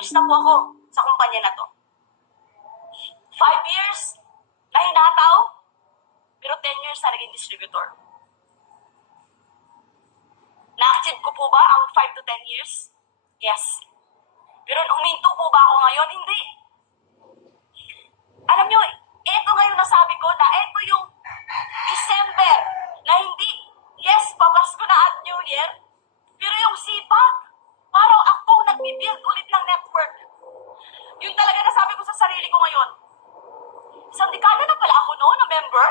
years na po ako sa kumpanya na to. 5 years na hinataw, pero 10 years na naging distributor. Na-achieve ko po ba ang 5 to 10 years? Yes. Pero huminto po ba ako ngayon? Hindi. Alam nyo, eto ngayon nasabi ko na eto yung December na hindi, yes, papasko na at New Year, pero yung sipag, parang akong nagbibuild ulit ng network. Yung talaga nasabi ko sa sarili ko ngayon, isang dekada na pala ako noon na member.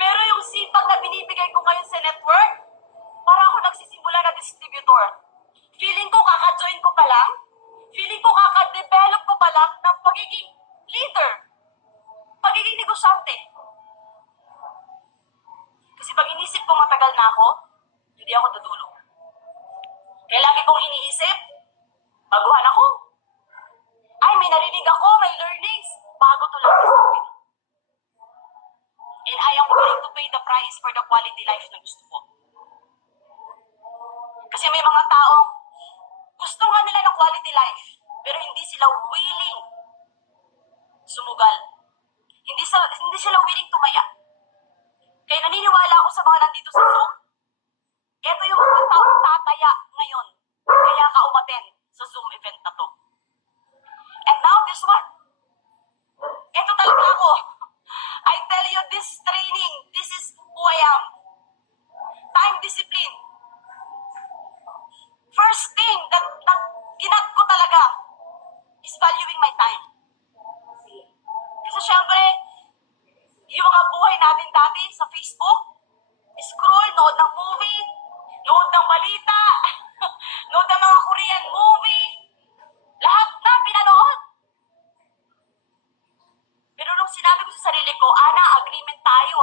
Pero yung sipag na binibigay ko ngayon sa network, para ako nagsisimula na distributor. Feeling ko kaka-join ko pa lang, feeling ko kaka-develop ko pa lang ng pagiging leader, pagiging negosyante. Kasi pag inisip ko matagal na ako, hindi ako tutulong. Kaya lagi kong iniisip, baguhan ako. Ay, may narinig ako, may learnings, bago to lang sa akin. And I am willing to pay the price for the quality life na gusto ko. Kasi may mga taong gusto nga nila ng quality life, pero hindi sila willing sumugal. Hindi sila willing tumaya. Kaya naniniwala ako sa mga nandito sa Zoom, ito yung mga taong tataya ngayon. Kaya ka umaten sa Zoom event na to. And now this one. Ito talaga ako. I tell you, this training, this is who I am. Time discipline. First thing that ginag ko talaga is valuing my time. Kasi syempre, yung mga buhay natin dati sa Facebook, scroll, nood ng movie, nood ng balita, nood ng mga Korean movie, lahat na pinanood. Pero nung sinabi ko sa sarili ko, Ana, agreement tayo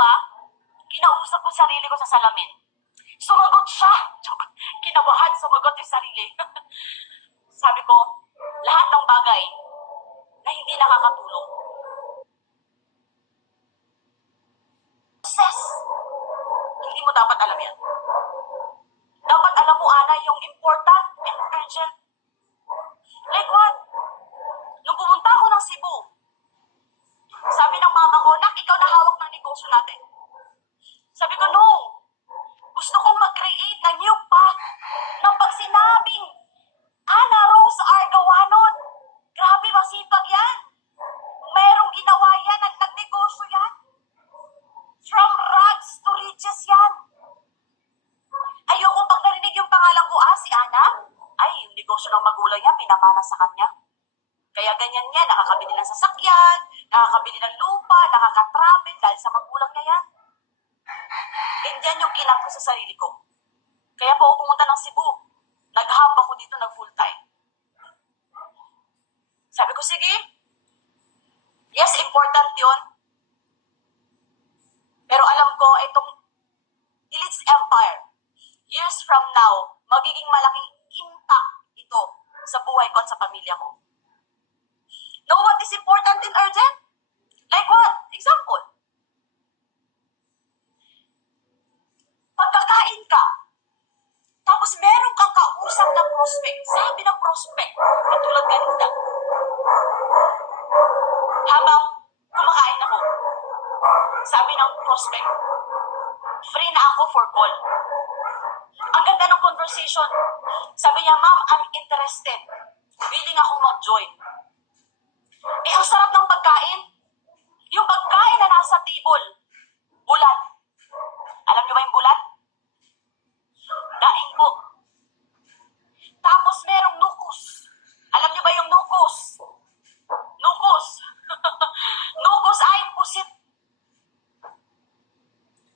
kinausap ko sarili ko sa salamin. Sumagot siya. Kinabahan, sumagot yung sarili. Sabi ko, lahat ng bagay na hindi nakakatulong. Success. Hindi mo dapat alam yan. Dapat alam mo, Ana, yung important and urgent. Like what? Nung pumunta ako ng Cebu, sabi ng mama ko, Nak, ikaw na hawak ng negosyo natin. Sabi ko, no. Gusto kong mag-create ng new path ng pag sinabing, Ana Rose Argawanon. Grabe, masipag yan. Merong ginawa yan at nagnegosyo yan. From rags to riches yan. Ayoko pag narinig yung pangalan ko, si Ana, ay, yung negosyo ng magulang niya, pinamana sa kanya. Kaya ganyan niya, nakakabili ng sasakyan, nakakabili ng lupa, nakaka-travel dahil sa magulang niya yan. And yan yung kinap ko sa sarili ko. Kaya po ako pumunta ng Cebu. Nag-hub ako dito ng full-time. Sabi ko, sige. Yes, important yun. Pero alam ko, itong Elite's Empire, years from now, magiging malaking impact ito sa buhay ko at sa pamilya ko. Know what is important and urgent? Like what? Example. Pagkakain ka, tapos meron kang kausap na prospect. Sabi ng prospect, katulad kanina. Habang kumakain ako, sabi ng prospect, free na ako for call. Ang ganda ng conversation. Sabi niya, Ma'am, I'm interested. Willing akong mag-join. Ang sarap ng pagkain. Yung pagkain na nasa table, bulat. Alam niyo ba yung bulat? Daing po. Tapos merong nukos. Alam niyo ba yung nukos? Nukos. Nukos ay pusit.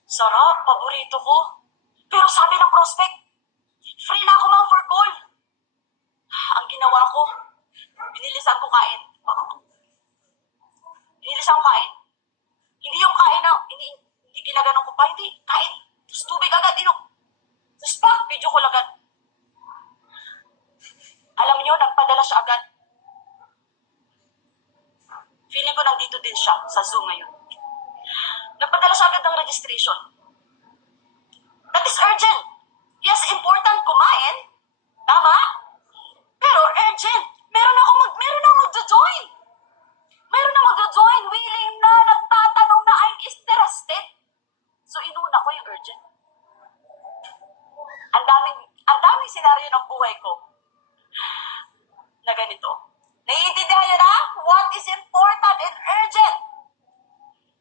Sarap, paborito ko. Pero sabi ng prospect, free na ako Ma'am for call. Ang ginawa ko, binilisan ko kain. Binilisan ko kain. Hindi yung kain na, hindi ginaganon ko pa, hindi. Kain. Tapos tubig agad, Tapos video ko agad. Alam niyo, nagpadala siya agad. Feeling ko nandito din siya sa Zoom ngayon. Nagpadala siya agad ng registration. That is urgent. Yes, important kumain. Tama? Pero urgent. ang daming senaryo ng buhay ko na ganito. Naiintindihan nyo na what is important and urgent.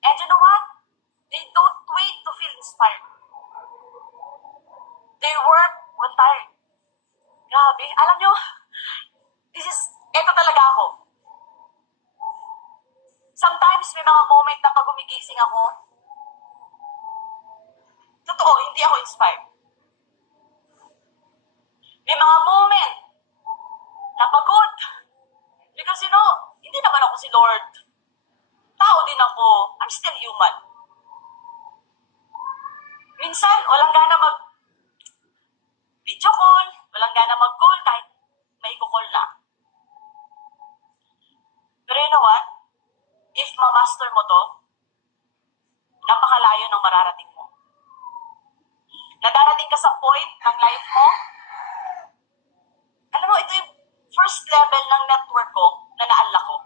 And you know what? They don't wait to feel inspired. They work when tired. Grabe. Alam nyo, ito talaga ako. Sometimes may mga moment na pag gumigising ako, totoo, hindi ako inspired. May mga moment na pagod. Because hindi naman ako si Lord. Tao din ako. I'm still human. Minsan, walang gana video call, walang gana mag-call kahit may call na. Pero you know what? If ma-master mo to, napakalayo ng mararating mo. Nadarating ka sa point ng life mo, alam mo, ito yung first level ng network ko na naala ko.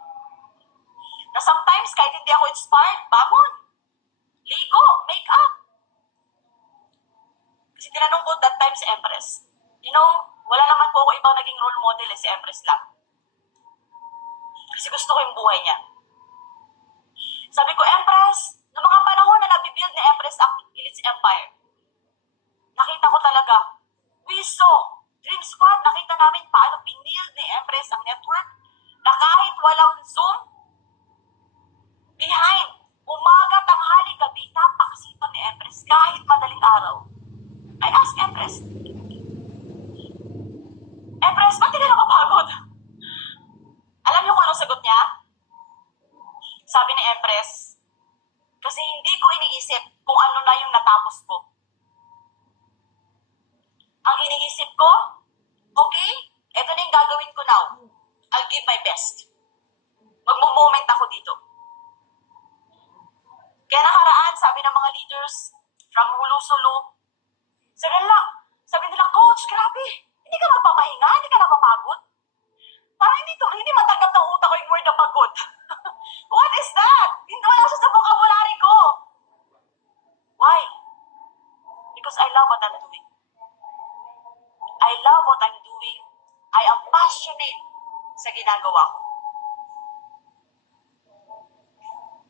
Na sometimes, kahit hindi ako inspired, bangon, ligo, make up. Kasi tinanong ko that time si Empress. Wala naman po ako ibang naging role model si Empress lang. Kasi gusto ko yung buhay niya. Sabi ko, Empress, noong mga panahon na nabibuild ni Empress ang Elite's Empire, nakita ko talaga, we saw, Dream Squad, nakita namin paano binild ni Empress ang network na kahit walang Zoom, behind, umaga, tanghali, gabi, napakasipag ni Empress kahit madaling araw. I asked Empress, Empress, ba't hindi ka nakapagod? Alam niyo kung anong sagot niya? Sabi ni Empress, kasi hindi ko iniisip kung ano na yung natapos ko. Ang iniisip ko, okay, eto na yung gagawin ko now. I'll give my best. Magmo-moment ako dito. Kaya nakaraan, sabi ng mga leaders from Hulu-Sulu, sabi nila, Coach, grabe, hindi ka magpapahinga, hindi ka napapagod. Parang hindi matanggap ng utak ko yung word na pagod. What is that? Hindi wala siya sa vocabulary ko. Why? Because I love what I'm doing. I love what I'm doing. I am passionate sa ginagawa ko.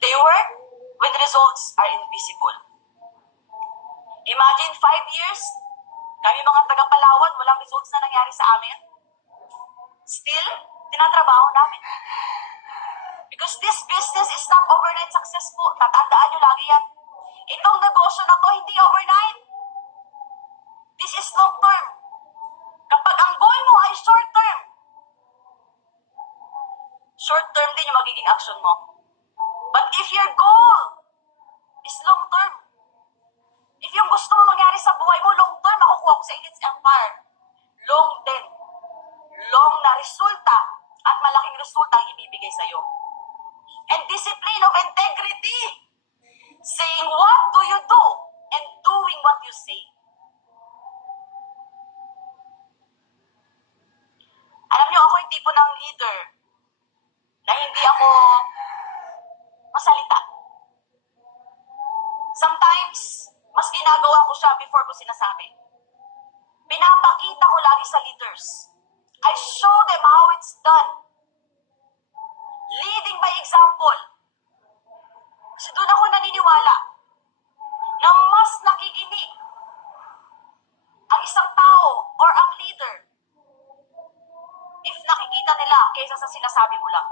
They work when results are invisible. Imagine 5 years, kami mga taga-Palawan, walang results na nangyari sa amin. Still, tinatrabaho namin. Because this business is not overnight successful. Tatandaan nyo lagi yan. Itong negosyo na to, hindi overnight. This is long term. Kapag ang goal mo ay short term din yung magiging action mo. But if your goal is long term, if yung gusto mo mangyari sa buhay mo, long term, makukuha ko sa Elite's Empire. Long din. Long na resulta at malaking resulta ang ibibigay sa'yo. And discipline of integrity. Saying what do you do and doing what you say. Alam niyo, ako yung tipo ng leader na hindi ako masalita. Sometimes, mas ginagawa ko siya before ko sinasabi. Pinapakita ko lagi sa leaders. I show them how it's done. Leading by example. Kasi doon ako naniniwala na mas nakikinig ang isang tao or ang leader if nakikita nila kaysa sa sinasabi mo lang.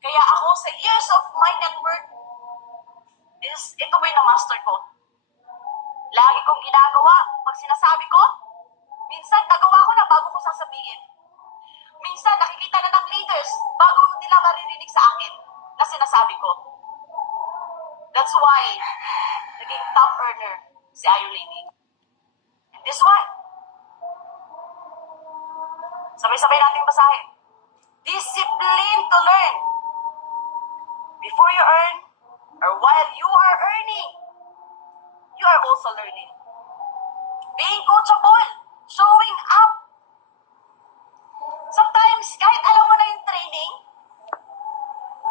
Kaya ako sa years of my network, ito ba yung na-master ko? Lagi kong ginagawa pag sinasabi ko, minsan nagawa ko na bago ko sasabihin. Minsan nakikita na ng leaders bago nila maririnig sa akin na sinasabi ko. That's why naging top earner si Iron Lady. And this why. Sabay-sabay natin basahin. Discipline to learn. Before you earn, or while you are earning, you are also learning. Being coachable, showing up. Sometimes, kahit alam mo na yung training,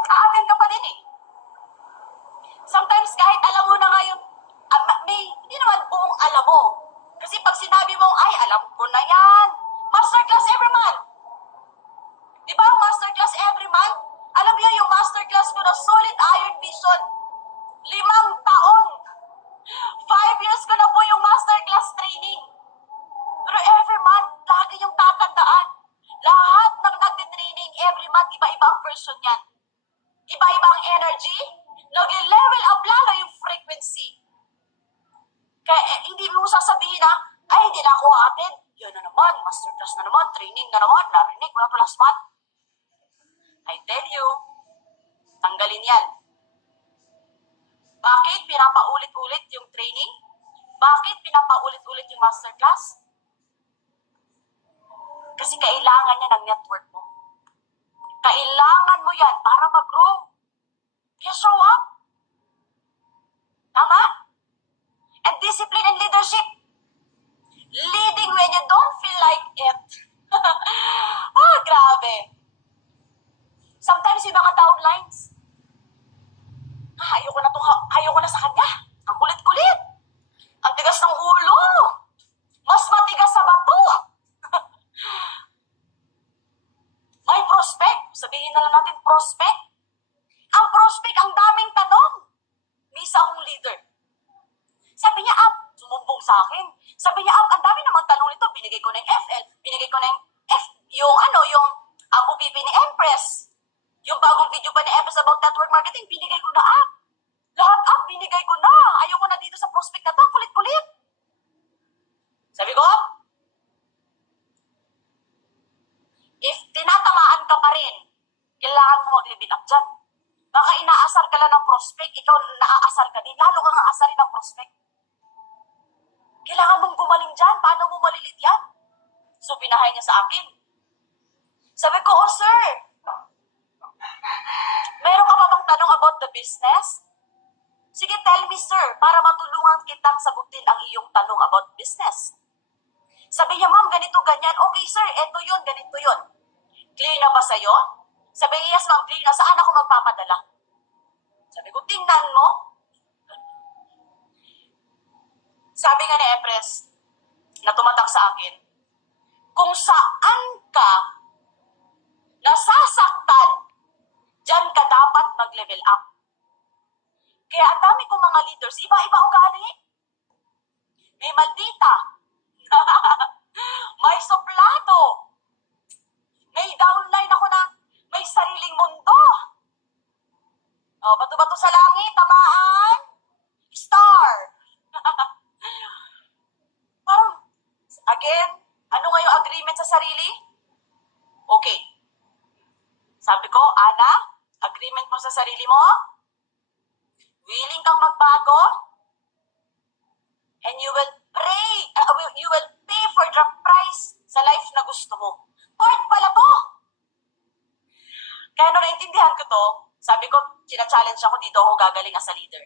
aattend ka pa din eh. Sometimes, kahit alam mo na nga yung, hindi naman buong alam mo. Kasi pag sinabi mong, ay, alam ko na yan. Masterclass every month. Di ba ang masterclass every month? Alam niyo yung masterclass ko na Solid Iron Vision. 5 taon. 5 years ko na po yung masterclass training. Pero every month, lagi yung tatandaan. Lahat ng nagtitraining every month, iba-iba ang version yan. Iba-iba ang energy. Nag-level up lalo yung frequency. Kaya hindi mo sasabihin na, ay, hindi na ako attend. Yan na naman, masterclass na naman, training na naman, narinig ko na to last month. I tell you, tanggalin yan. Bakit pinapaulit-ulit yung training? Bakit pinapaulit-ulit yung masterclass? Kasi kailangan niya ng network mo. Kailangan mo yan para mag-grow. Kaya show up. Tama? And discipline and leadership. Leading when you don't feel like it. Grabe. Sometimes yung mga downlines, ayoko na sa kanya. Ang kulit-kulit. Ang tigas ng ulo. Mas matigas sa bato. May prospect. Sabihin na lang natin prospect. Ang prospect, ang daming tanong. May isa akong leader. Sabi niya, sumumbong sa akin. Sabi niya, ang dami namang tanong nito. Binigay ko na yung FL. Binigay ko na yung UPP ni Empress. Yung bagong video pa ni Empress about network marketing, binigay ko na Lahat binigay ko na. Ayoko na dito sa prospect na to. Kulit-kulit. Sabi ko, if tinatamaan ka pa rin, kailangan mo mag-level up dyan. Baka inaasar ka lang ng prospect, ikaw naaasar ka din, lalo kang aasarin ng prospect. Kailangan mong gumaling dyan. Paano mo malilit yan? So, pinahay niya sa akin. Sabi ko, sir, meron ka pa bang tanong about the business? Sige, tell me, sir, para matulungan kitang sagutin ang iyong tanong about business. Sabi niya, ma'am, ganito, ganyan. Okay, sir, eto yun, ganito yun. Clear na ba sa'yo? Sabi niya, yes, ma'am, clear na. Saan ako magpapadala? Sabi ko, tingnan mo. Sabi nga ni Empress, na tumatak sa akin, kung saan ka nasasaktan, dyan ka dapat mag-level up. Kaya ang dami kong mga leaders, iba-iba ugali. May maldita. May suplado. May downline ako na may sariling mundo. Bato-bato sa langit, tamaan, star. Parang, again, ano nga yung agreement sa sarili? Okay. Sabi ko, Ana, agreement mo sa sarili mo? Willing kang magbago? And you will pay for the price sa life na gusto mo. Part pala to. Kaya nung naintindihan ko to, sabi ko, challenge ako dito ako gagaling as a leader.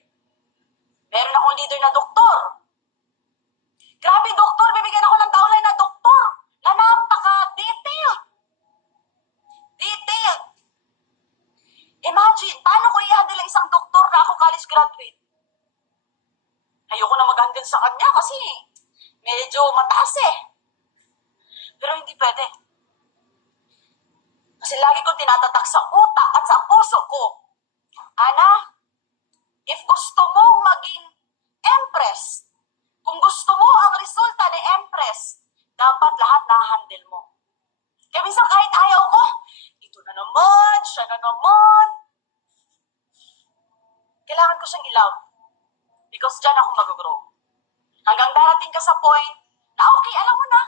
Meron akong leader na doktor. Grabe, doktor, bibigyan ako ng downline na doktor na napaka-detailed. Detailed. Imagine, paano ko i-handle ang isang doktor na ako college graduate? Ayoko na mag-handle sa kanya kasi medyo mataas Pero hindi pwede. Kasi lagi kong tinatatak sa utak at sa puso ko, Ana, if gusto mong maging Empress, kung gusto mo ang resulta ni Empress, dapat lahat na-handle mo. Kaya minsan kahit ayaw ko, ito na naman, siya na naman. Kailangan ko siyang i-love. Because dyan ako mag-grow. Hanggang darating ka sa point na okay, alam mo na.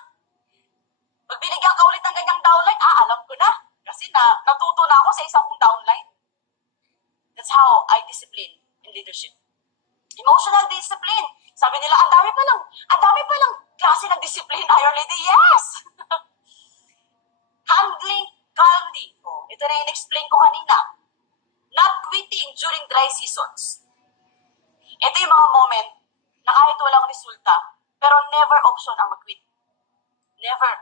Pag binigyan ka ulit ng ganyang downline, alam ko na. Kasi natuto na ako sa isang kong downline. That's how I discipline in leadership. Emotional discipline. Sabi nila, ang dami pa lang klase ng discipline, Iron Lady. Yes! Handling calmly. Ito na yung explain ko kanina. Not quitting during dry seasons. Ito yung mga moment na kahit walang resulta, pero never option ang mag-quit. Never.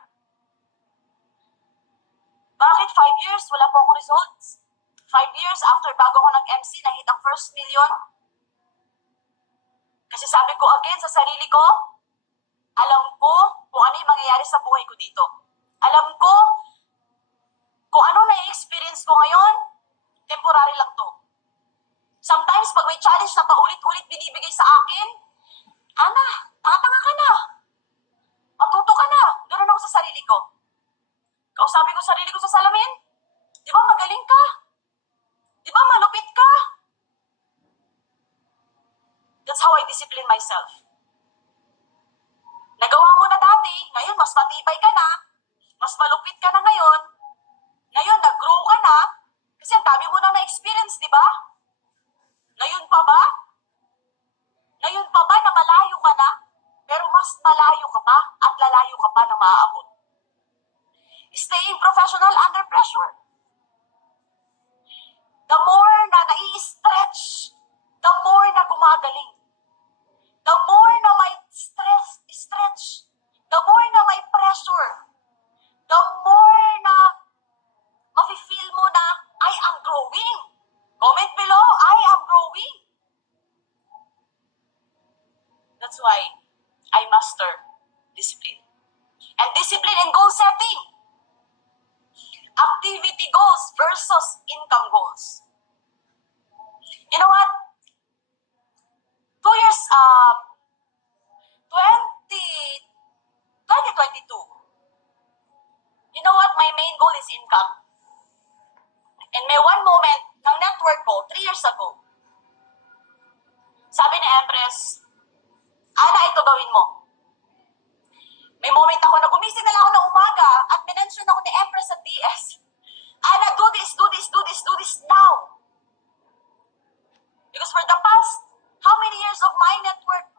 Bakit 5 years? Wala po akong results. 5 years after bago ko nag-MC, nahit ang first million. Kasi sabi ko again sa sarili ko, alam ko kung dito. Alam ko, kung ano na-experience ko ngayon, temporary lang to. Sometimes, pag may challenge na paulit-ulit binibigay sa akin, Ana, tanga ka na. Matuto ka na. Ganun ako sa sarili ko. Kausapin ko sarili ko sa salamin. Di ba magaling ka? Di ba malupit ka? That's how I discipline myself. Nagawa mo na dati, ngayon mas matibay ka na, mas malupit ka na ngayon, nag-grow ka na, kasi ang dami mo na na-experience, di ba? Ngayon pa ba? Ngayon pa ba na malayo ka na, pero mas malayo ka pa at lalayo ka pa na maaabot? Staying professional under pressure. The more na nai-stretch, the more na gumagaling. The more na may stretch, the more na may pressure, the more na mafe-feel mo na, I am growing. Comment below, I am growing. That's why I master discipline. And discipline in goal setting. Activity goals versus income goals. You know what? 2022. You know what? My main goal is income. And may one moment ng network ko, 3 years ago, sabi ni Empress, Ana, ito gawin mo. May moment ako na gumising na lang ako ng umaga at minention ako ni Empress sa DS. Ana, do this now. Because for the past, how many years of my network,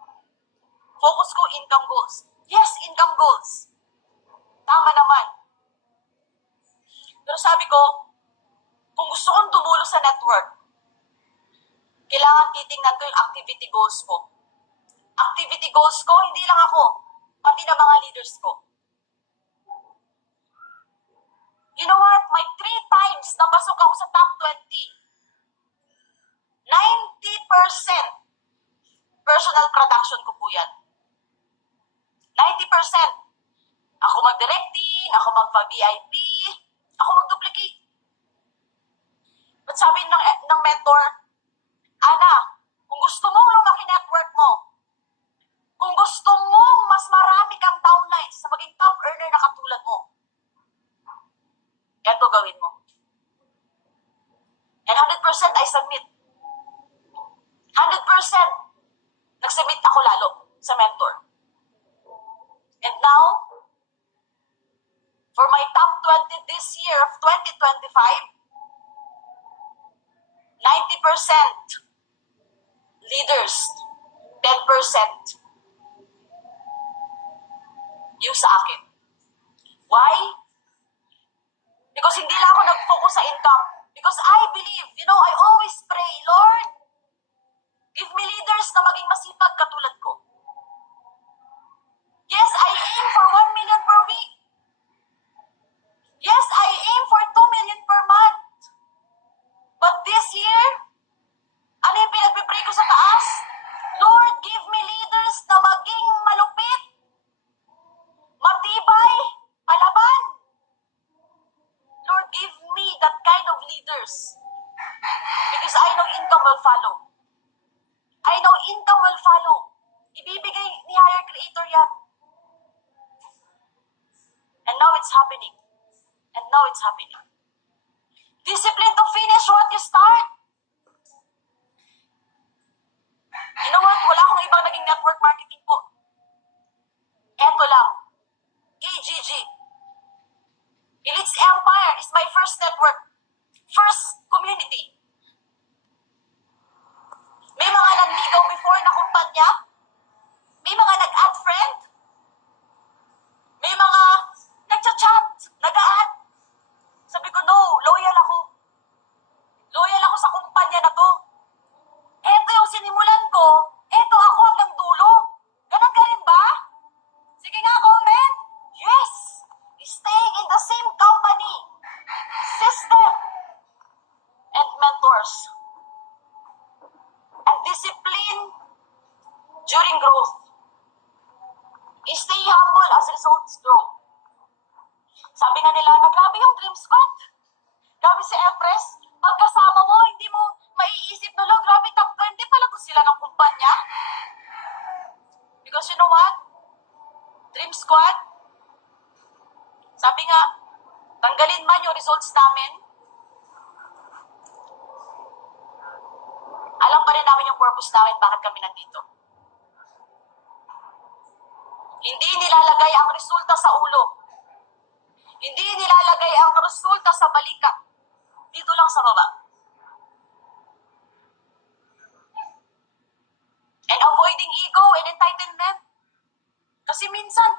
focus ko income goals. Yes, income goals. Tama naman. Pero sabi ko, kung gusto kong dumulo sa network, kailangan titingnan ko yung activity goals ko. Activity goals ko, hindi lang ako, pati na mga leaders ko. You know what? May 3 times napasok ako sa top 20. 90% personal production ko po yan. 90%. Ako mag-directing, ako magpa-VIP, ako mag-duplicate. But sabi ng mentor, Ana, kung gusto mong lumaki network mo, kung gusto mong mas marami kang downlines sa maging top earner na katulad mo, eto gawin mo. And 100% I submit. 100% nag-submit ako lalo sa mentor. And now, for my top 20 this year of 2025, 90% leaders, 10% yung sa akin. Why? Because hindi lang ako nag-focus sa income. Because I believe, I always pray, Lord, give me leaders na maging masipag katulad ko. Yes, I aim for 1 million per week. Yes, I aim for 2 million per month. But this year, ano yung pinagpipray ko sa taas? Lord, give me leaders na maging malupit, matibay, palaban. Lord, give me that kind of leaders. Because I know income will follow. I know income will follow. Ibibigay ni Higher Creator yan. And now it's happening. And now it's happening. Discipline to finish what you start. You know what? Wala akong ibang naging network marketing po. Eto lang. AGG. Elites Empire is my first network. First community. May mga nanligaw before na kumpanya. May mga nag-add friend. May mga nagchat-chat, nag-add. Sabi ko, no, loyal ako. Loyal ako sa kumpanya na to. Eto yung sinimulan ko, eto ako hanggang dulo. Ganun ka rin ba? Sige nga, comment. Yes! Staying in the same company, system, and mentors. And discipline during growth. Stay humble as results grow. Sabi nga nila na grabe yung Dream Squad. Grabe si Empress. Pagkasama mo, hindi mo maiisip na lo, grabe top 20 pala kung sila ng kumpanya. Because you know what? Dream Squad, sabi nga, tanggalin man yung results namin, alam pa rin namin yung purpose namin, bakit kami nandito. Hindi nilalagay ang resulta sa ulo. Hindi nilalagay ang resulta sa balikat. Dito lang sa baba. And avoiding ego and entitlement. Kasi minsan,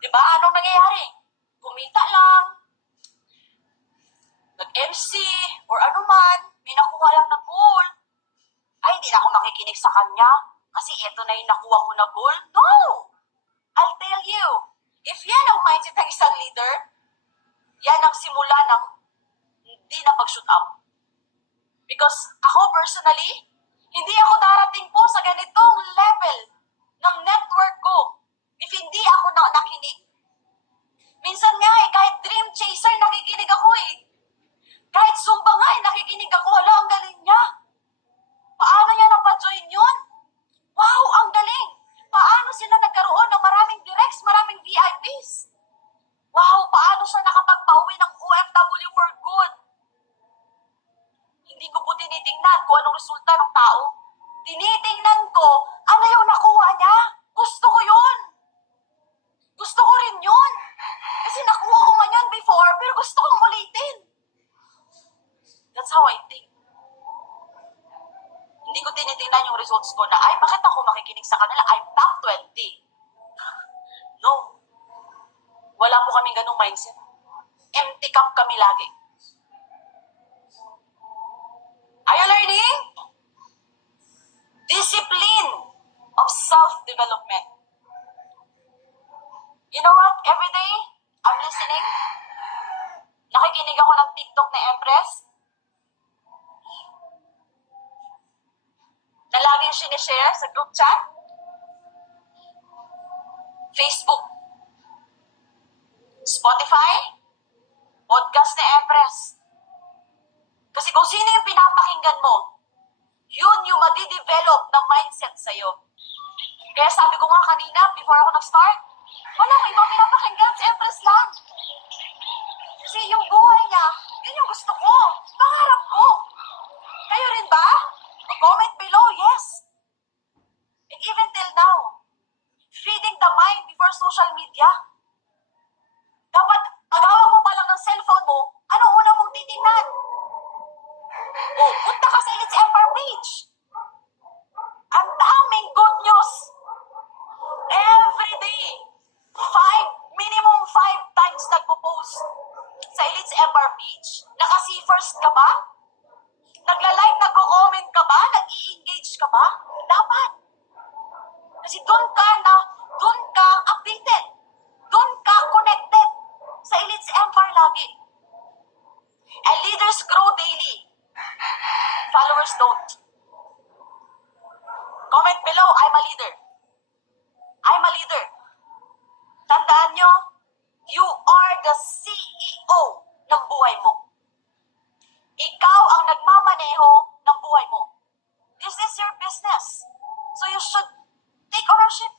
di ba, anong nangyayari? Kumita lang, nag-MC, or ano man, may nakuha lang na goal. Ay, hindi na ako makikinig sa kanya kasi eto na yung nakuha ko na goal. No! I'll tell you, if yan ang mindset ng isang leader, yan ang simula ng hindi na pag-shoot up. Because ako personally, hindi ako darating po sa ganitong level ng network ko if hindi ako nakinig. Minsan nga kahit Dream Chaser, nakikinig ako Kahit Zumba nga nakikinig ako. Hala, ang galing niya. Paano niya napajoin yun? Wow, ang galing. Paano sila nagkaroon ng maraming directs, maraming VIPs? Wow, paano siya nakapagpauwi ng OFW for good? Hindi ko po tinitingnan kung anong resulta ng tao. Tinitingnan ko, ano yung nakuha niya? Gusto ko yun. Gusto ko rin yun. Kasi nakuha ko man yan before, pero gusto kong ulitin. That's how I think. Hindi ko tinitingnan yung results ko na, ay, bakit ako makikinig sa kanila? I'm top 20. No. Wala po kaming ganung mindset. Empty cup kami lagi. Are you learning? Discipline of self-development. You know what? Every day, I'm listening. Nakikinig ako ng TikTok na Empress. Na laging sinishare sa group chat. Facebook. Spotify. Podcast na Empress. Kasi kung sino yung pinapakinggan mo, yun yung madidevelop na mindset sa'yo. Kaya sabi ko nga kanina, before ako nag-start, wala ko ibang pinapakinggan, si Empress lang. Kasi yung buhay niya, yun yung gusto ko, pangarap ko. Kayo rin ba? Comment below, yes. And even till now, feeding the mind before social media. Dapat, pag-hawak mo pa lang ng cellphone mo, anong una mong titingnan? Oh, punta ka sa Elite's Empire page. Ang daming good news. Every day. Minimum 5 times nagpo-post sa Elite's Empire page. Naka-see first ka ba? Nagla-like, nagko-comment ka ba? Nag-i-engage ka ba? Dapat. Kasi doon ka updated. Doon ka connected sa Elite's Empire lagi. And leaders grow daily. Followers don't. Comment below, I'm a leader. I'm a leader. Tandaan nyo, you are the CEO ng buhay mo. Ikaw ang nagmamaneho ng buhay mo. This is your business. So you should take ownership.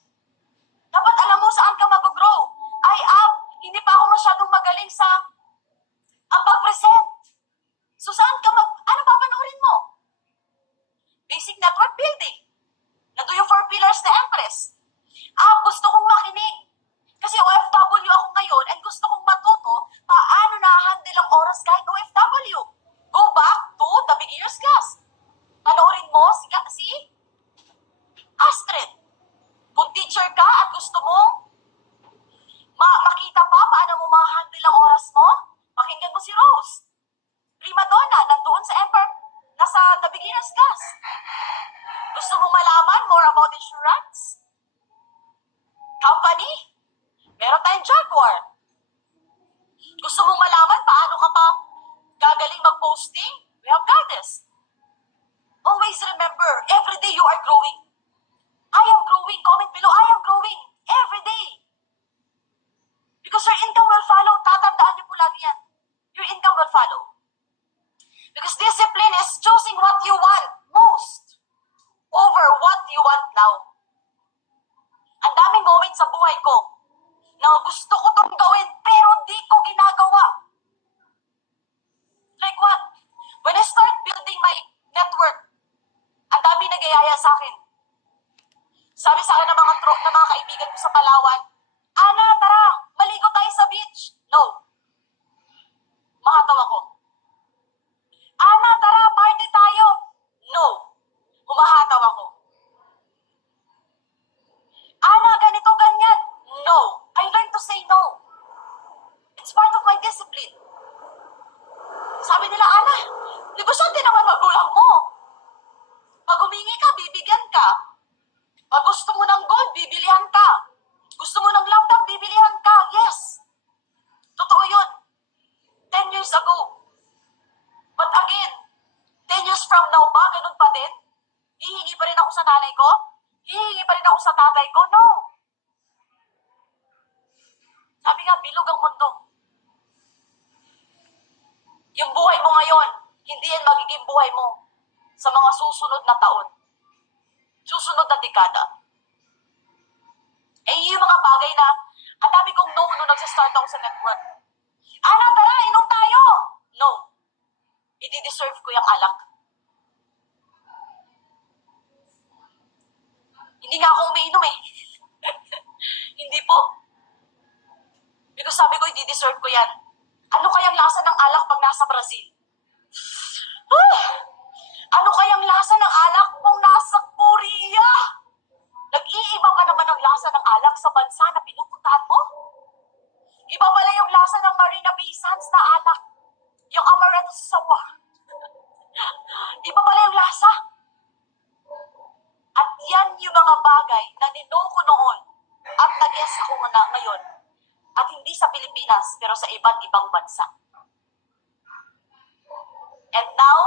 Dapat alam mo saan ka mag-grow. Hindi pa ako masyadong magaling sa ang pag-present. So saan ka ano papanoorin mo? Basic network building. Nado yung 4 pillars na Empress. Gusto kong makinig. Kasi OFW ako ngayon and gusto kong matuto paano na-handle ang oras kahit OFW. Go back to the beginner's class. Panoorin mo si Astrid. Kung teacher ka at gusto mong makita pa paano mo ma-handle ang oras mo, pakinggan mo si Rose. Prima Donna, nandoon sa Empire, nasa the beginner's class. Gusto mong malaman more about insurance? Company? Meron tayong Jaguar. Gusto mong malaman paano ka pa gagaling mag-posting? We have Goddess. Always remember, every day you are growing. I am growing. Comment below, I am growing. Every day. buhay ko na gusto ko tong gawin pero di ko ginagawa. Like what? When I start building my network, ang dami nagayaya sa akin. Sabi sa akin ng mga kaibigan ko sa Palawan, Ana, tara, maligo tayo sa beach. No. Mahataw ako. Ana, tara, party tayo. No. Humahataw ako. Ana, ganito, ganyan. No. I learned to say no. It's part of my discipline. Sabi nila, Ana, negosyante naman magulang mo. Pag humingi ka, bibigyan ka. Pag gusto mo ng gold, bibilihan ka. Gusto mo ng laptop, bibilihan ka. Yes. Totoo yun. 10 years ago. But again, 10 years from now ba, ganun pa din? Hihingi pa rin ako sa nanay ko? Hihingi pa rin ako sa tatay ko? No. Sabi nga, bilog ang mundo. Yung buhay mo ngayon, hindi yan magiging buhay mo sa mga susunod na taon. Susunod na dekada. Eh, yung mga bagay na, ang dami kong no nung nagsastart ako sa network. Ana, tara, inom tayo! No. I-deserve ko yung alak. Hindi nga ako umiinom eh. Hindi po. Because sabi ko, i-deserve ko yan. Ano kayang lasa ng alak pag nasa Brazil? Ano kayang lasa ng alak kung nasa Korea? Nag-iiba pa naman ang lasa ng alak sa bansa na pinupuntahan mo? Iba pala yung lasa ng Marina Bay Sands na alak. Yung amaretto sa sawa. Iba pala yung lasa. At yan yung mga bagay na ninoko noon at nag-yes ako na ngayon. At hindi sa Pilipinas, pero sa iba't ibang bansa. And now,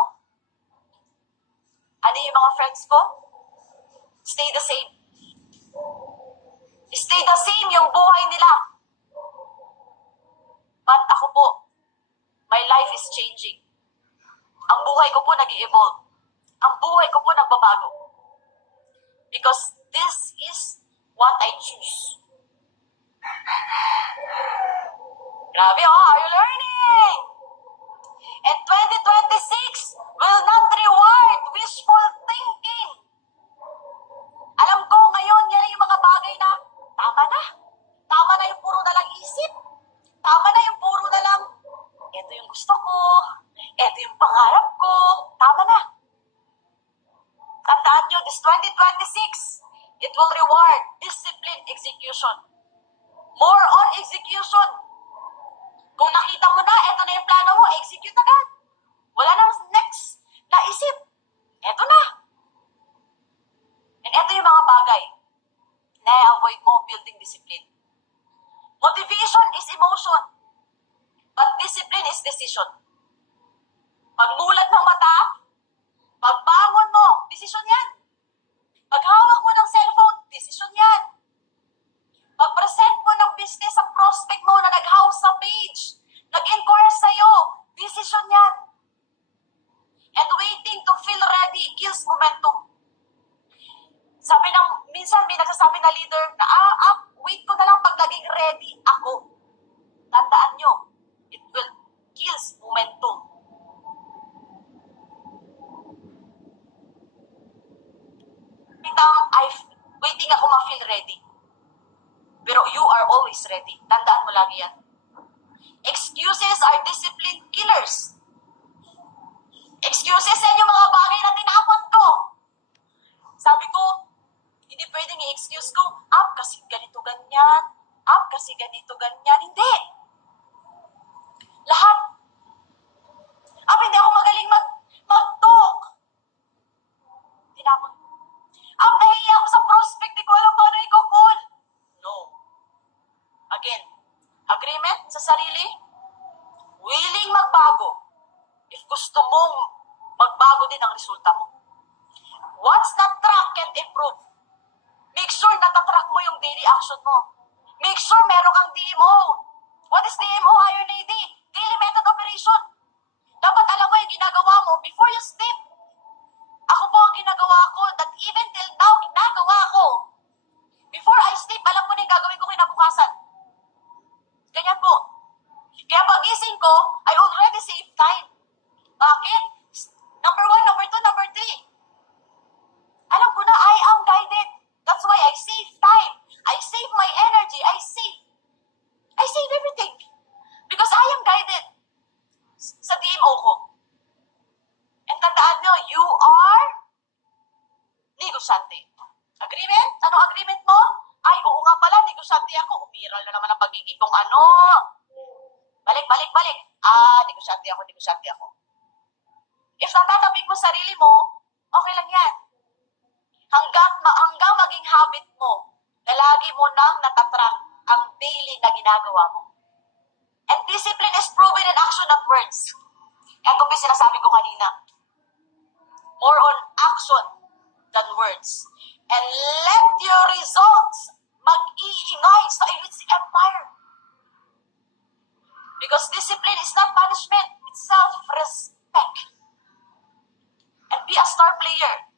ano yung mga friends ko? Stay the same. Stay the same yung buhay nila. But ako po, my life is changing. Ang buhay ko po nag-i-evolve. Ang buhay ko po nagbabago. Because this is what I choose. Grabe, are you learning? And 2026 will not reward wishful thinking. Alam ko ngayon, yan yung mga bagay na tama na. Tama na yung puro na lang isip. Tama na yung puro na lang, ito yung gusto ko, ito yung pangarap ko. Tama na. Tandaan nyo, this 2026, it will reward discipline execution. More on execution. Kung nakita mo na, ito na yung plano mo, execute agad. Wala nang next na isip. Ito na. And ito yung mga bagay na i-avoid mo building discipline. Motivation is emotion. But discipline is decision. Pagmulat ng mata, pagbangon mo, desisyon yan. Paghawak mo ng cellphone, desisyon yan. Pag-present mo ng business sa prospect mo na nag-house sa page, nag-inquire sa'yo, desisyon yan. And waiting to feel ready kills momentum. Sabi minsan may nagsasabi na leader na, wait ko na lang pag naging ready ako. Tandaan nyo, it will kills momentum. Waiting ako ma-feel ready. Pero you are always ready. Tandaan mo lagi yan. Excuses are discipline killers. Excuses yan yung mga bagay na tinapon ko. Sabi ko, hindi pwedeng i-excuse ko, kasi ganito ganyan. Kasi ganito ganyan. Hindi. Lahat. Hindi ako magaling mag-talk. Tinapon. Nahiya ako sa prospect. Di ko alam paano i-call. No. Again, agreement sa sarili, willing magbago if gusto mong magbago din ang resulta mo. What's not track can improve. Make sure natatrack mo yung daily action mo. Make sure meron kang DMO. What is DMO, Iron AD? Daily method operation. Dapat alam mo yung ginagawa mo before you sleep. Ako po ang ginagawa ko that even till now, ginagawa ko. Before I sleep, alam ko na yung gagawin ko kinabukasan. Ganyan po. Kaya pagising ko, I already save time. Bakit? Number 1, number 2, number 3. Alam ko na, I am guided. That's why I save time. I save my energy. I save everything. Because I am guided sa DMO ko. And tandaan nyo, you are negosyante. Agreement? Anong agreement mo? Ay, oo nga pala, negosyante ako. Umiral na naman ang pagiging kung ano. Balik. Negosyante ako. If natatabik mo sarili mo, okay lang yan. Hanggang maging habit mo na lagi mo nang natatrack ang daily na ginagawa mo. And discipline is proven in action, not words. Ito po yung sinasabi ko kanina. More on action than words. And let your results mag-iingay sa Elite Empire. Because discipline is not punishment, it's self-respect. And be a star player.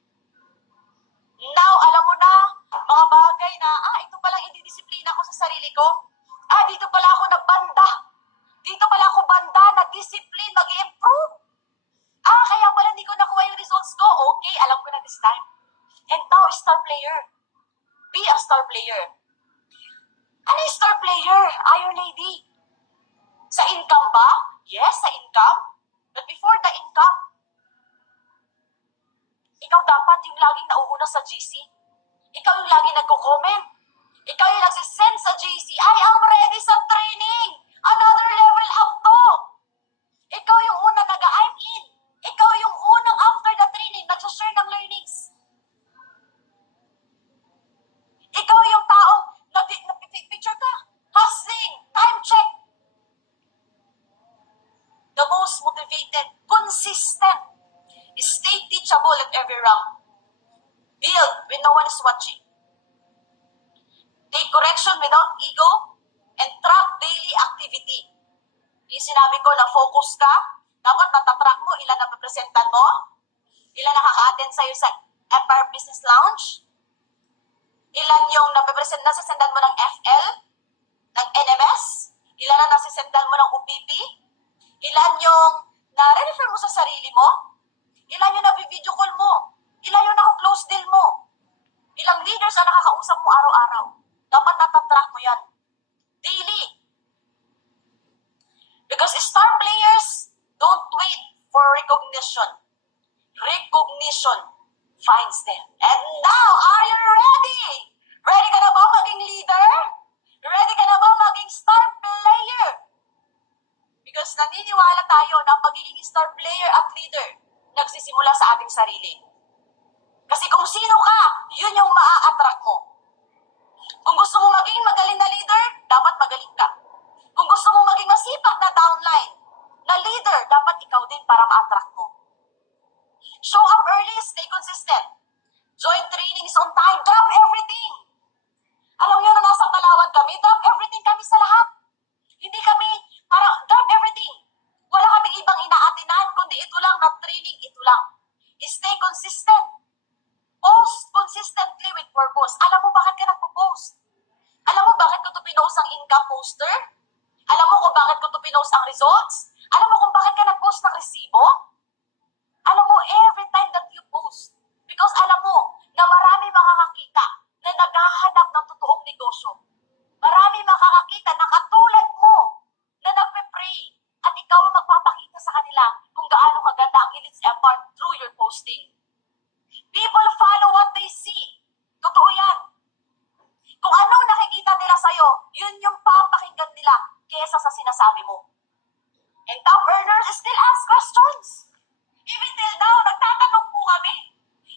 Now, alam mo na, mga bagay na, ito palang indidisiplina ko sa sarili ko. Dito pala ako nagbanda. Dito pala ako banda na discipline, mag-i-improve. Kaya pala hindi ko nakuha yung results ko. Okay, alam ko na this time. And now, star player. Be a star player. Ano yung star player? Iron Lady. Sa income ba? Yes, sa income. But before the income, ikaw dapat yung laging nauuna sa GC. Ikaw yung laging nagko-comment. Ikaw yung nagsisend sa GC, I am ready sa training. Another level up to. Ikaw yung unang I'm in. Ikaw yung unang after the training, nagsashare ng learnings. Ikaw yung taong picture ka. Hustling, time check. The most motivated, consistent, stay teachable at every round. Build when no one is watching. Take correction without ego and track daily activity. Yung sinabi ko na focus ka, dapat natatrack mo ilan na presentan mo, ilan nakaka-attend sa'yo sa Empire Business Lounge, ilan yung nasisendan mo ng FL, ng NMS, ilan na nasisendan mo ng UPP, ilan yung na-refer mo sa sarili mo, ilan yung na-video call mo, ilan yung naka-close deal mo, ilang leaders ang nakakausap mo araw-araw. Dapat natatrack mo yan. Daily. Because star players don't wait for recognition. Recognition finds them. And now, are you ready? Ready ka na ba maging leader? Ready ka na ba maging star player? Because naniniwala tayo na pagiging star player at leader nagsisimula sa ating sarili. Kasi kung sino ka, yun yung maa-attract mo. Kung gusto mo maging magaling na leader, dapat magaling ka. Kung gusto mo maging masipag na downline, na leader, dapat ikaw din para ma-attract mo. Show up early, stay consistent. Join trainings on time, drop everything. Alam niyo na nasa Palawan kami, drop everything kami sa lahat. Hindi kami, parang drop everything. Wala kaming ibang inaatinan, kundi ito lang, na training, ito lang. Stay consistent. Post consistently with purpose. Alam mo bakit ka nagpo-post? Alam mo bakit ko ito pinost ang income poster? Alam mo kung bakit ko ito pinost ang results? Alam mo kung bakit ka nag-post ng resibo? Alam mo, every time that you post, because alam mo na marami makakakita na naghahanap ng totoong negosyo. Marami makakakita na katulad mo na nagpe-pray at ikaw ang magpapakita sa kanila kung gaano kaganda ang Elite Empire through your posting. People follow what they see. Totoo yan. Kung anong nakikita nila sa'yo, yun yung papakinggan nila kesa sa sinasabi mo. And top earners still ask questions. Even till now, nagtatanong po kami.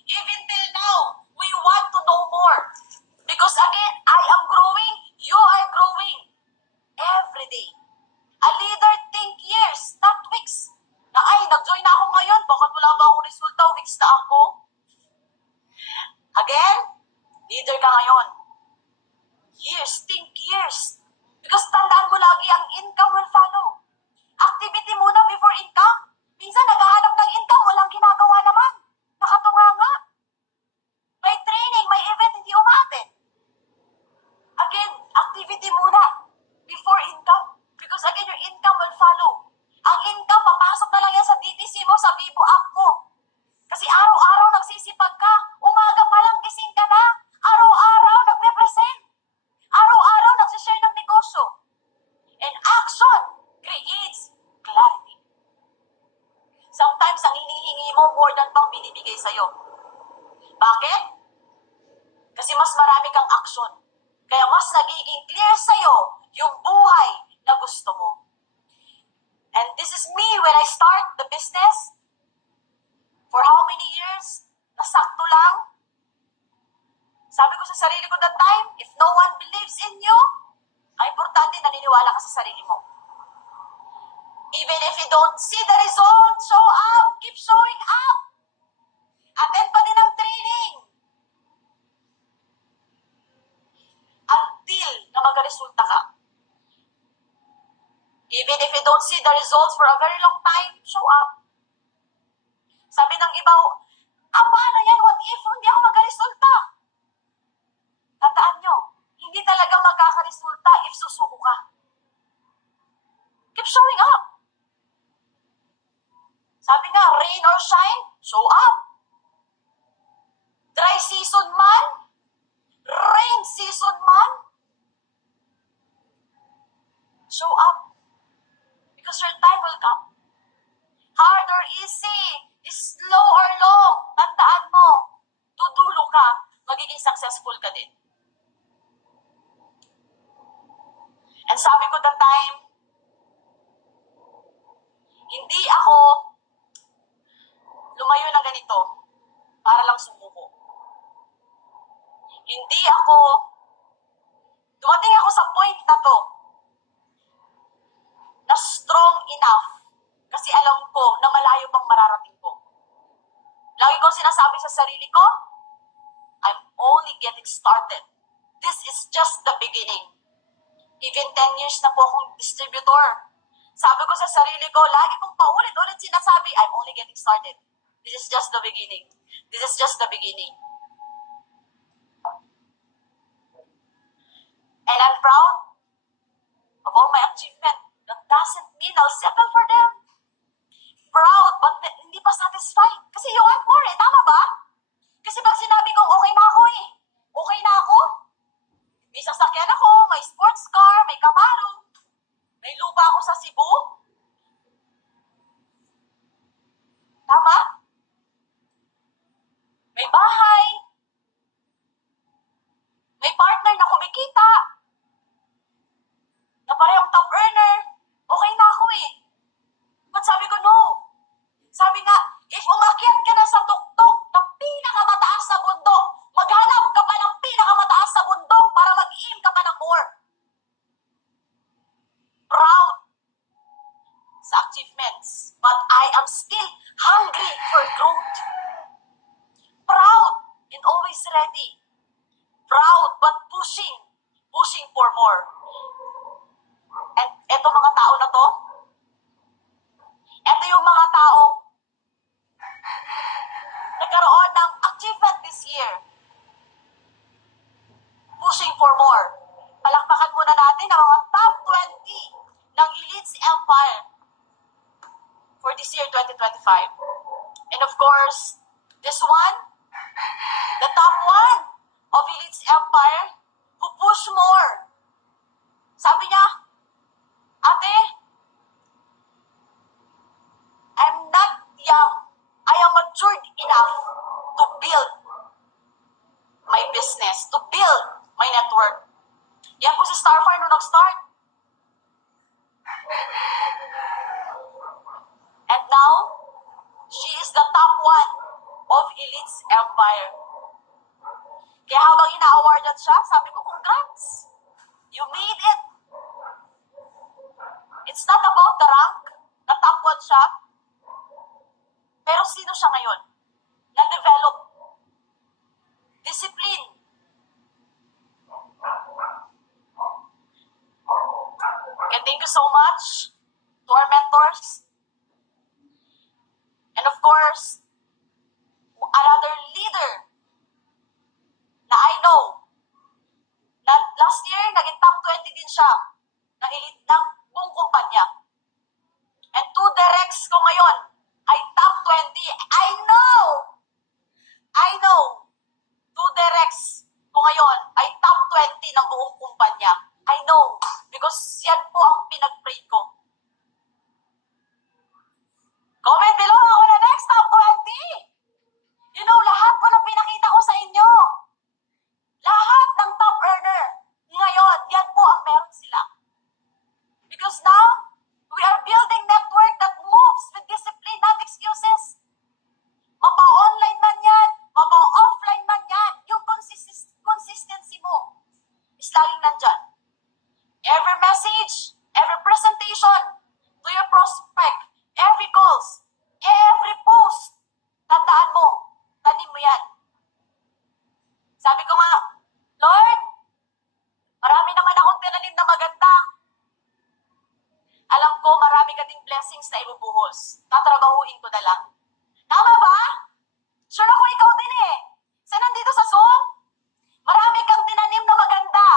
Even till now, we want to know more. Because again, I am growing, you are growing. Every day. A leader think years, not weeks. Na nag-join na ako ngayon, bakit wala ba akong resulta, weeks na ako? Again, leader ka ngayon. Years, think years. Because tandaan mo lagi, ang income will follow. Activity muna before income. Minsan naghahanap ng income, walang ginagawa naman. Nakatunga nga. May training, may event, hindi umaattend. Again, activity magbibigay sa'yo. Bakit? Kasi mas marami kang aksyon. Kaya mas nagiging clear sa'yo yung buhay na gusto mo. And this is me when I start the business. For how many years? Nasakto lang. Sabi ko sa sarili ko that time, if no one believes in you, ang importante naniniwala ka sa sarili mo. Even if you don't see the result, show up, keep showing up. Attend pa din ang training. Until na magaresulta ka. Even if you don't see the results for a very long time, show up. Sabi ng iba, paano yan? What if hindi ako magaresulta? Tandaan nyo, hindi talaga magkakaresulta if susuko ka. Keep showing up. Sabi nga, rain or shine, show up. Dry season man, rain season man, show up. Because your time will come. Hard or easy, slow or long, tandaan mo, tutulo ka, magiging successful ka din. And sabi ko that time, hindi ako lumayo ng ganito para lang sumuko. Hindi ako, dumating ako sa point na to, na strong enough kasi alam ko na malayo pang mararating ko. Lagi kong sinasabi sa sarili ko, I'm only getting started. This is just the beginning. Even 10 years na po akong distributor. Sabi ko sa sarili ko, lagi kong paulit-ulit sinasabi, I'm only getting started. This is just the beginning. This is just the beginning. And I'm proud of all my achievement. That doesn't mean I'll settle for them. Proud, but hindi pa satisfied. Kasi you want more eh, tama ba? Kasi pag sinabi kong okay na ako eh, okay na ako, may sasakyan ako, may sports car, may Camaro, may lupa ako sa Cebu. Tama? May bahay, may partner na kumikita, na parehong top earner, okay na ako eh. But sabi ko, no. Sabi nga, if umakyat ka na sa tuktok na pinakamataas sa bundok, maghanap ka pa ng pinakamataas sa bundok para mag-aim ka pa ng more. Proud sa achievements, but I am still hungry for growth. Proud and always ready. Proud but pushing for more. And eto mga tao na to, eto yung mga taong nagkaroon ng achievement this year. Pushing for more. Palakpakan muna natin ang mga top 20 ng Elites Empire for this year, 2025. And of course, this one, the top one of Elites Empire who push more. Sabi niya, ate, I'm not young. I am matured enough to build my business, to build my network. Yan po si Starfire nung nag-start. And now, she is the top one of Elites Empire. Kaya habang ina-awardan siya, sabi ko, congrats! You made it! It's not about the rank, na top one siya, pero sino siya ngayon? Na-develop. Discipline. And thank you so much to our mentors. And of course, another leader na I know na last year, naging top 20 din siya ng elite ng buong kumpanya. And two directs ko ngayon ay top 20. I know, two directs ko ngayon ay top 20 ng buong kumpanya. I know, because yan po ang pinag-pray ko. Comment below ako na next top 20. tinanim na maganda. Alam ko marami ka ding blessings na ibubuhos. Tatrabahuin ko na lang. Tama ba? Sure ako ikaw din eh. Sa nandito sa Zoom, marami kang tinanim na maganda.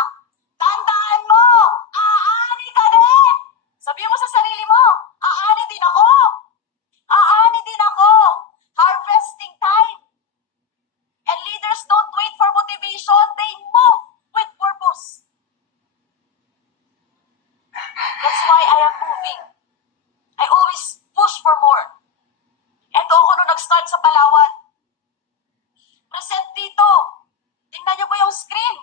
Tandaan mo, aani ka din. Sabihin mo sa sarili mo, aani din ako. Aani din ako. Harvesting time. And leaders don't wait for motivation, they move with purpose. That's why I am moving. I always push for more. Eto ako nung nag-start sa Palawan. Present dito. Tingnan niyo po yung screen.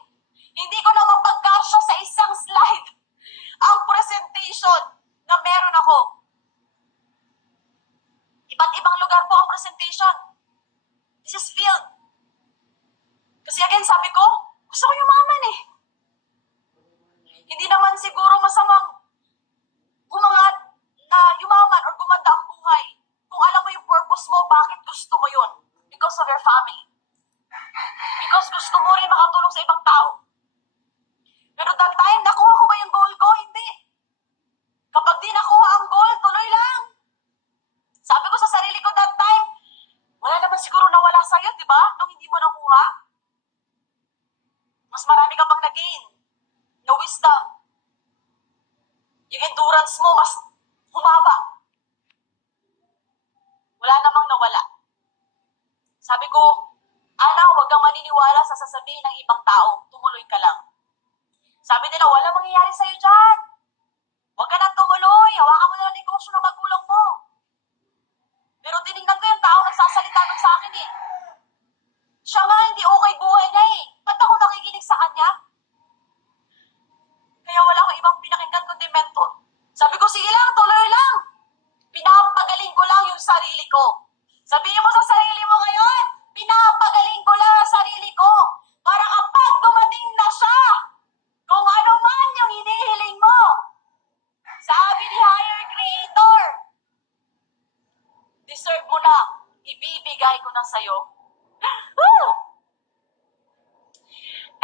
Hindi ko na mapagkasya sa isang slide ang presentation na meron ako. Iba't ibang lugar po ang presentation. This is field. Kasi again, sabi ko, gusto ko yumaman eh. Hindi naman siguro masamang umangad na yumaman or gumanda ang buhay. Kung alam mo yung purpose mo, bakit gusto mo yun? Because of your family. Because gusto mo rin makatulong sa ibang tao. Pero that time, nakuha ko ba yung goal ko? Hindi. Kapag di nakuha ang goal, tuloy lang. Sabi ko sa sarili ko that time, wala naman siguro nawala sa'yo, di ba? Nung hindi mo nakuha. Mas marami ka pang na-gain. Yung wisdom. Yung endurance mo, mas humaba. Wala namang nawala. Sabi ko, Ana, huwag kang maniniwala sa sasabihin ng ibang tao. Tumuloy ka lang. Sabi nila, wala mangyayari sa'yo dyan. Huwag ka nang tumuloy. Hawakan mo na lang negosyo ng magulang mo. Pero tinignan ko yung tao nagsasalita nun sa akin eh. Siya nga, hindi okay buhay niya eh. Ba't ako nakikinig sa kanya? Kaya wala akong ibang pinakinggan kundi mentor. Sabi ko, sige lang, tuloy lang. Pinapagaling ko lang yung sarili ko. Sabihin mo sa sarili mo ngayon, pinapagaling ko lang ang sarili ko. Para kapag dumating na siya, kung ano man yung hinihiling mo. Sabi ni Higher Creator, deserve mo na, ibibigay ko na sa'yo. Woo!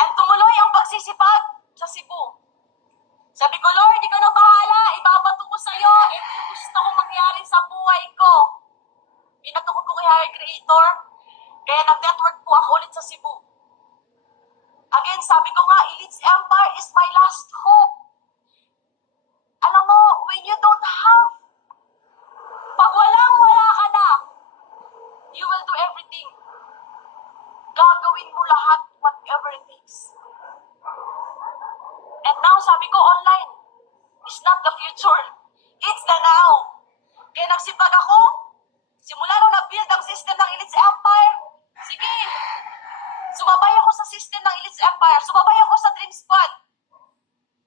And tumuloy ang pagsisipag sa Cebu. Sabi ko, Lord, ikaw na bahala, ibabato ko sa'yo. Ito yung gusto kong mangyari sa buhay ko. Binato ko po kay Higher Creator, kaya nag-network po ako ulit sa Cebu. Again, sabi ko nga, Elites Empire is my last hope. Alam mo, when you don't have, pag walang-wala ka na, you will do everything. Gagawin mo lahat, whatever it takes. And now, sabi ko, online is not the future. It's the now. Kaya nagsipag ako, simula nung na-build ang system ng Elites Empire, sige, sumabay ako sa system ng Elites Empire, sumabay ako sa Dream Squad.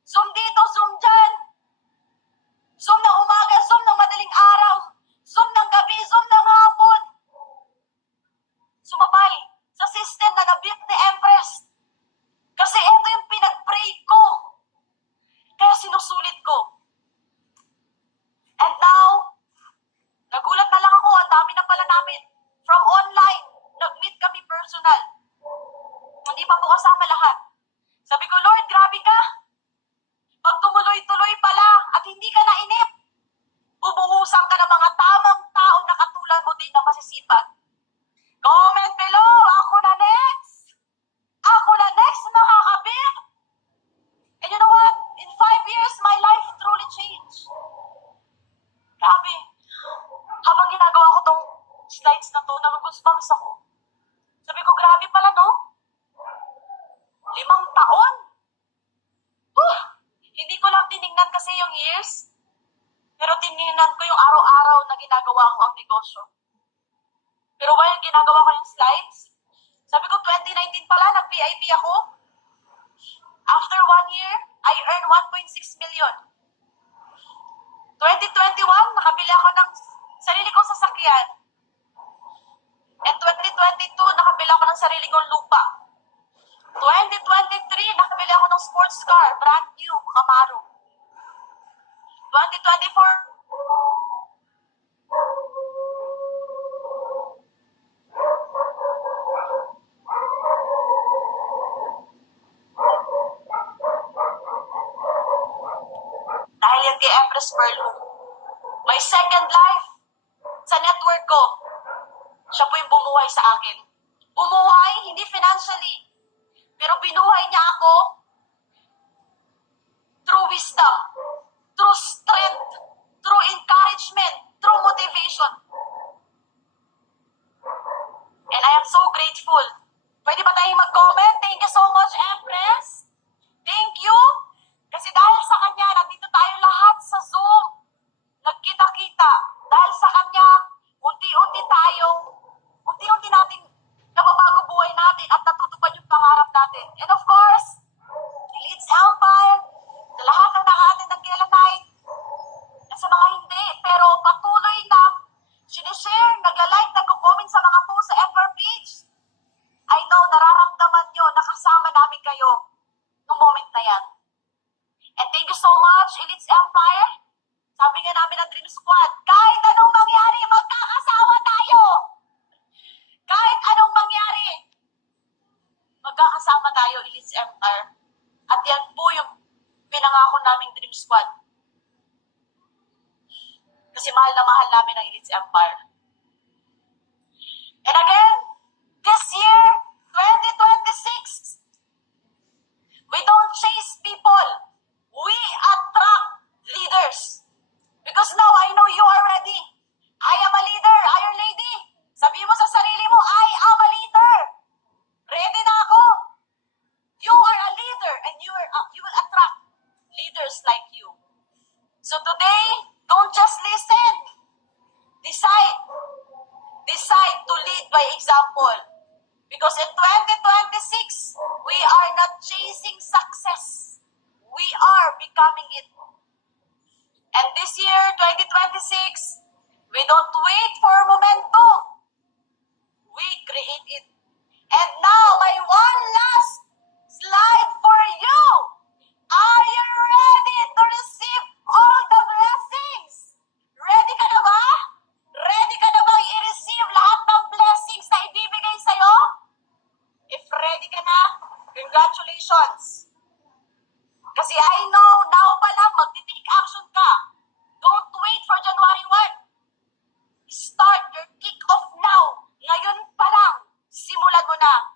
Zoom dito, Zoom dyan. Zoom ng umaga, Zoom ng madaling araw, Zoom ng gabi, Zoom ng hapon. Sumabay sa system na na-build ni Empress. Kasi ito yung pinag-pray ko. Kaya sinusulit ko. And now, nagulat na lang ako, ang dami na pala namin. From online, nag-meet kami personal. Hindi pa po kasama lahat. Sabi ko, Lord, grabe ka. Pag tumuloy-tuloy pala at hindi ka nainip, bubuhusan ka ng mga tamang tao na katulad mo din na masisipag. Comment below, ako na next. Ako na next makakabit. And you know what? In 5 years, my life truly changed. Grabe. Habang ginagawa ko tong slides na to, nag-goosebumps ako. Sabi ko, grabe pala, no? 5 taon? Hindi ko lang tinignan kasi yung years. Pero tinignan ko yung araw-araw na ginagawa ko ang negosyo. Pero while ginagawa ko yung slides, sabi ko, 2019 pala, nag-VIP ako. After 1 year, I earned 1.6 million. 2021, nakabili ako ng sarili kong sasakyan. And 2022, nakabili ako ng sarili kong lupa. 2023, nakabili ako ng sports car, brand new, Camaro. 2024, Empress Pearl Hum. My second life, sa network ko, siya po yung bumuhay sa akin. Bumuhay, hindi financially, pero binuhay niya ako through wisdom, through strength, through encouragement, through motivation. And I am so grateful. Pwede ba tayong mag-comment? Thank you so much, Empress. Thank you. Kasi dahil sa kanya, nandito tayo lahat sa Zoom. Nagkita-kita. Dahil sa kanya, unti-unti natin nababago buhay natin at natutupad yung pangarap natin. And of course, Elites Empire, sa lahat ng naka-attend ng Kela Night, at sa mga hindi, pero patuloy na sinishare, nagla-like, nagko-comment sa mga post sa Emperor page. I know, nararamdaman nyo, nakasama namin kayo nung moment na yan. And thank you so much, Elites Empire. Sabi nga namin ng Dream Squad, kahit anong mangyari, magkakasama tayo! Kahit anong mangyari, magkakasama tayo, Elites Empire. At yan po yung pinangako naming Dream Squad. Kasi mahal na mahal namin ang Elites Empire. And again, this year, 2026, we don't chase people. We attract leaders. Because now I know you are ready. I am a leader, Iron Lady. Sabi mo sa sarili mo, I am a leader. Ready na ako. You are a leader and you will attract leaders like you. So today, don't just listen. Decide. Decide to lead by example. Because in 2026, we are not chasing success. We are becoming it. And this year, 2026, we don't wait for momentum. We create it. And now, my one last slide for you. Are you ready to receive all the blessings? Ready ka na ba? Ready ka na bang i-receive lahat ng blessings na ibibigay sa'yo? If ready ka na, congratulations. Kasi I know, now pa lang, magti-take action ka. Don't wait for January 1. Start your kick-off now. Ngayon pa lang, simulan mo na.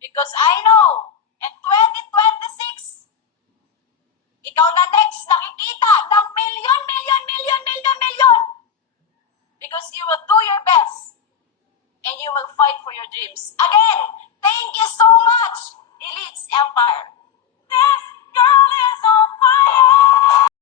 Because I know, in 2026, ikaw na next nakikita ng million. Because you will do your best and you will fight for your dreams. Again, thank you so much, Elites Empire.